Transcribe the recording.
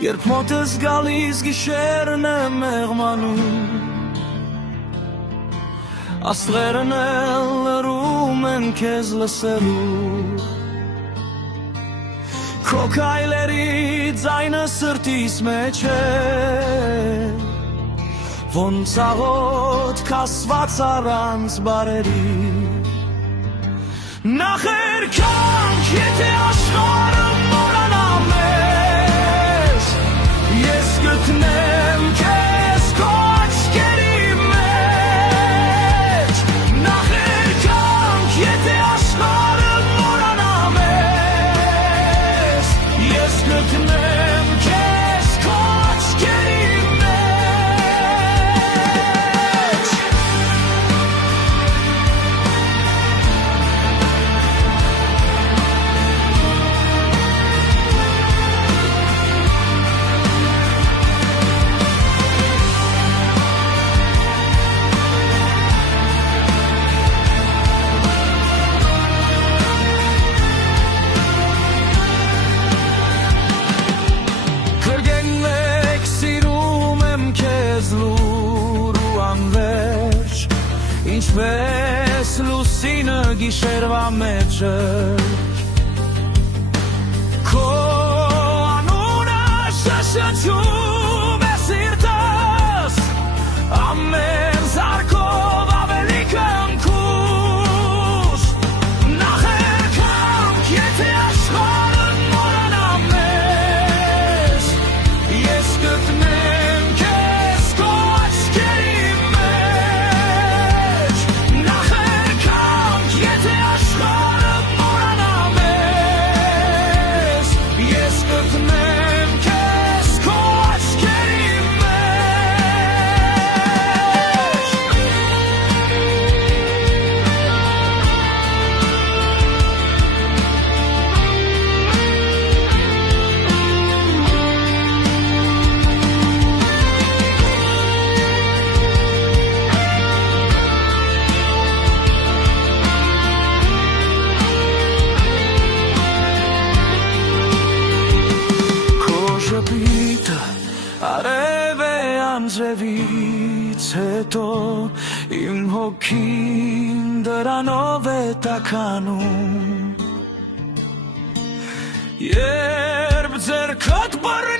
Երբ մոտս գալիս գիշերն է մեղմանում, աստղերն էլ լռում են քեզ լսելու, քո քայլերի ձայնը սրտիս մեջ է, ոնց աղոտ քասված առանց բարերի, նախերքանք եթե աշխարհը մոռանա մեզ, ես գտնեմ քեզ քո աչքերի մեջ, նախերքանք եթե աշխարհը մոռանա մեզ, ես գտնեմ քեզ քո աչքերի մեջ. Ինչպես լուսինը գիշերվա մեջ քո անունը շշչում է սիրտս ամեն զարկով ավելի կնքուս, նախերքանք եթե աշխարհը մոռանա մեզ, ես գտնեմ քեզ քո աչքերի արև է անձրևից հետո իմ հոգին դրանով է տաքանում, երբ ձեռքդ բռնի